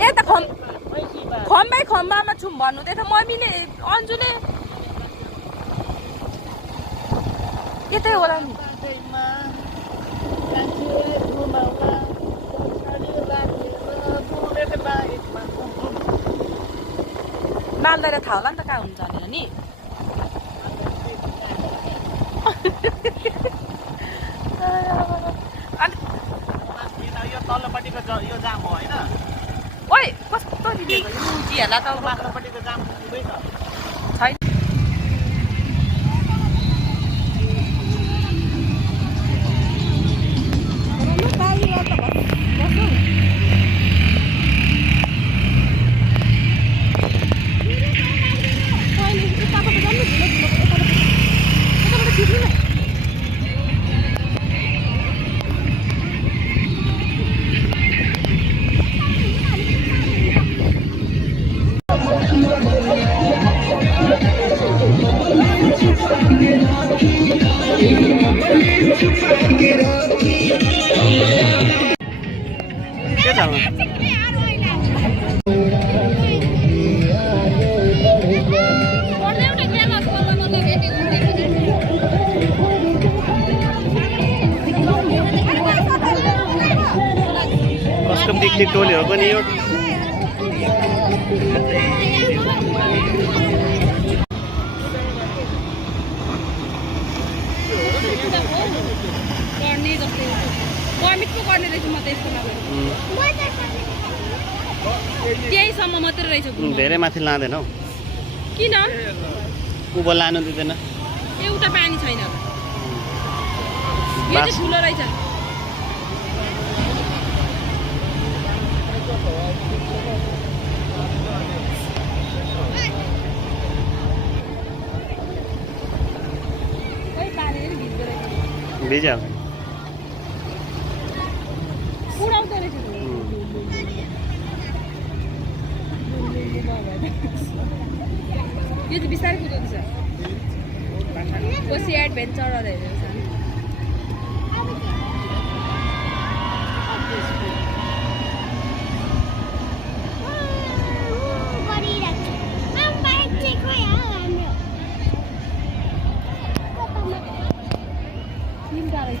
यता खम्बामा छुम भन्नुहुँदै थियो मम्मीले अन्जुले यतै होला नि माल्दा थाहा होला नि त कहाँ हुन्छ भनेर नि तल्लोपट्टिको यो जाम हो होइन ओइ कस्तो दिँदै भयो मुन्टीहरूलाई त माथिल्लोपट्टिको जाम पुरै छ छैन कस्टम पिकनिक टोली हो पनि यो त्यहीसम्म मात्रै रहेछ धेरै माथि लाँदैन हौ किन उँभो लानु दिँदैन एउटा पानी छैन यो चाहिँ ठुलो रहेछ भिजाल्छ उडाउँदो रहेछ यो चाहिँ बिस्तारै कुदाउँछ कोसी एडभेन्चरहरू हेरेको छ